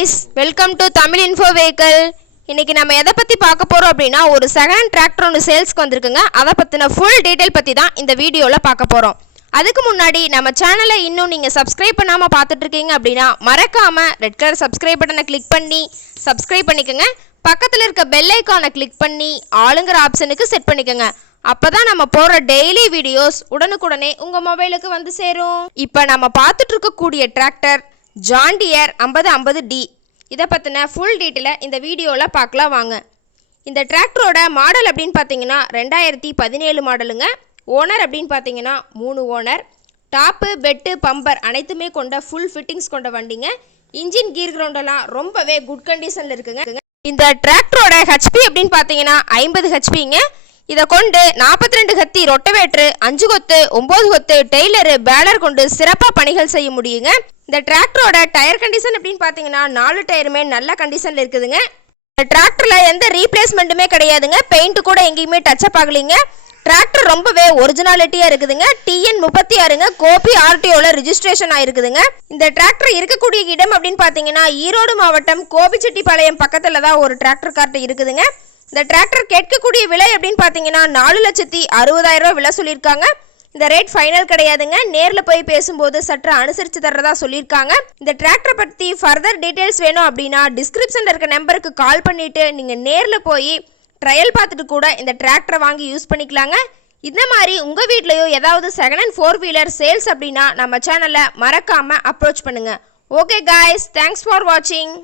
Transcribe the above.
guys, welcome to Tamil Info Vehicle. இன்னைக்கு நம்ம எதை பத்தி பார்க்க போறோம் அப்படினா ஒரு செகண்ட் டிராக்டர் ஒன்னு சேல்ஸ்க்கு வந்திருக்குங்க. அத பத்தின full detail பத்தி தான் இந்த வீடியோல பார்க்க போறோம். அதுக்கு முன்னாடி நம்ம சேனலை இன்னும் நீங்க subscribe பண்ணாம பார்த்துட்டு இருக்கீங்க அப்படினா மறக்காம ரெட் கலர் subscribe பட்டனை கிளிக் பண்ணி subscribe பண்ணிக்கங்க. பக்கத்துல இருக்க பெல் ஐகானை கிளிக் பண்ணி ஆளுங்கற ஆப்ஷனுக்கு செட் பண்ணிக்கங்க. அப்பதான் நம்ம போற டெய்லி வீடியோஸ் உடனுக்குடனே உங்க மொபைலுக்கு வந்து சேரும். இப்போ நம்ம பார்த்துட்டு இருக்க கூடிய டிராக்டர் John Deere 5050D. இத பத்தின full detail இந்த வீடியோல பார்க்கலாம் வாங்க. இந்த டிராக்டரோட மாடல் அப்படினு பாத்தீங்கன்னா 2017 மாடலுங்க. ஓனர் அப்படினு பாத்தீங்கன்னா 3 ஓனர். டாப், பெட், பம்பர் அனைத்துமே கொண்ட full fittings கொண்ட வண்டிங்க. இன்ஜின் கீர் கிரவுண்ட் எல்லாம் ரொம்பவே குட் கண்டிஷன்ல இருக்குங்க. இந்த டிராக்டரோட HP அப்படினு பாத்தீங்கன்னா 50 HPங்க. இத கொண்டு 42 கத்தி ரொட்டவேட்டர், 5 கொத்து, 9 கொத்து டெய்லர், பேலர் கொண்டு சிறப்பா பணிகள் செய்ய முடியுங்க. இந்த டிராக்டரோட டயர் கண்டிஷன் அப்படினு பாத்தீங்கன்னா 4 டயருமே நல்ல கண்டிஷன்ல இருக்குதுங்க. இந்த டிராக்டர்ல எந்த ரீப்ளேஸ்மெண்ட்டுமே கிடையாதுங்க. பெயிண்ட் கூட எங்கேயுமே டச் அப் ஆகலைங்க. டிராக்டர் ரொம்பவே ஒரிஜினாலிட்டியா இருக்குதுங்க. TN 36ங்க, கோபி RTOல ரெஜிஸ்ட்ரேஷன் ஆயிருக்குதுங்க. இந்த டிராக்டர் இருக்கக்கூடிய இடம் அப்படினு பாத்தீங்கன்னா ஈரோடு மாவட்டம் கோபிச்செட்டிப்பாளையம் பக்கத்துல தான் ஒரு டிராக்டர் கார்ட் இருக்குதுங்க. இந்த டிராக்டர் கேட்கக்கூடிய விலை அப்படின்னு பார்த்தீங்கன்னா 4,60,000 ரூபாய் விலை சொல்லியிருக்காங்க. இந்த ரேட் ஃபைனல் கிடையாதுங்க. நேரில் போய் பேசும்போது சற்று அனுசரித்து தர்றதா சொல்லியிருக்காங்க. இந்த டிராக்டரை பற்றி ஃபர்தர் டீட்டெயில்ஸ் வேணும் அப்படின்னா டிஸ்கிரிப்ஷனில் இருக்க நம்பருக்கு கால் பண்ணிவிட்டு நீங்கள் நேரில் போய் ட்ரையல் பார்த்துட்டு கூட இந்த டிராக்டரை வாங்கி யூஸ் பண்ணிக்கலாங்க. இந்த மாதிரி உங்கள் வீட்லேயோ ஏதாவது செகண்ட் ஹேண்ட் 4 வீலர் சேல்ஸ் அப்படின்னா நம்ம சேனலை மறக்காமல் அப்ரோச் பண்ணுங்கள். ஓகே காய்ஸ், தேங்க்ஸ் ஃபார் வாட்சிங்.